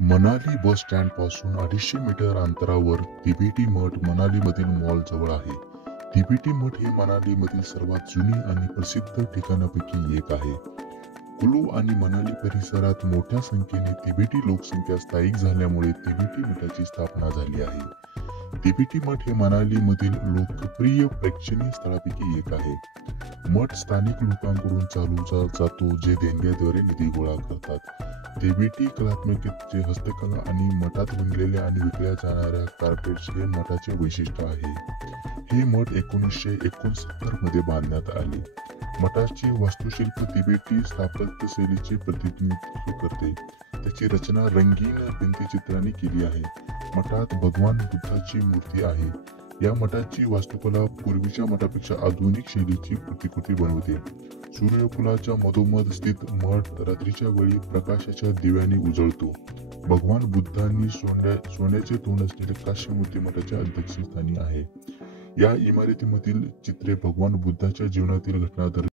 Manali bus stand पासून 250 metre अंतरावर तिबेटी मठ मनालीमधील मॉल जवळ आहे. तिबेटी मठ हे मनालीमधील सर्वात जुनी आणि प्रसिद्ध ठिकाणांपैकी एक आहे. कुलू आणि मनाली परिसरात मोठ्या संख्येने तिबेटी लोकसंख्या स्थायिक झाल्यामुळे तिबेटी मठाची स्थापना झाली आहे. तिबेटी मठ हे मनालीमधील लोकप्रिय प्रेक्षणीय स्थळांपैकी एक आहे. मठ स्थानिक लोकांकडून चालवला जातो जे देणग्यांद्वारे निधी गोळा करतात. तिबेटी कलात्मकतेचे हस्तकला आणि मठात विणलेल्या आणि विकल्या जाणाऱ्या कार्पेट्स हे मठाचे वैशिष्ट्य आहे. हे मठ 1969 मध्ये बांधण्यात आले. मठाचे वास्तुशिल्प तिबेटी स्थापत्य शैलीचे प्रतिनिधित्व करते. त्याची रचना रंगीन भित्तिचित्रांनी केली आहे. मठात भगवान बुद्धाची मूर्ती आहे. या मठाची वास्तुकला पूर्वीच्या मठापेक्षा आधुनिक शैलीची प्रतिकृती बनवते. सूर्यफुलाच्या मधोमध स्थित मठ रात्रीच्या वेळी प्रकाशाच्या दिव्याने उजळतो. भगवान बुद्धांनी सोन्याचे तोंड असलेले काश्य मूर्ती मठाच्या अध्यक्षस्थानी आहे. या इमारतीमधील चित्रे भगवान बुद्धाच्या जीवनातील घटना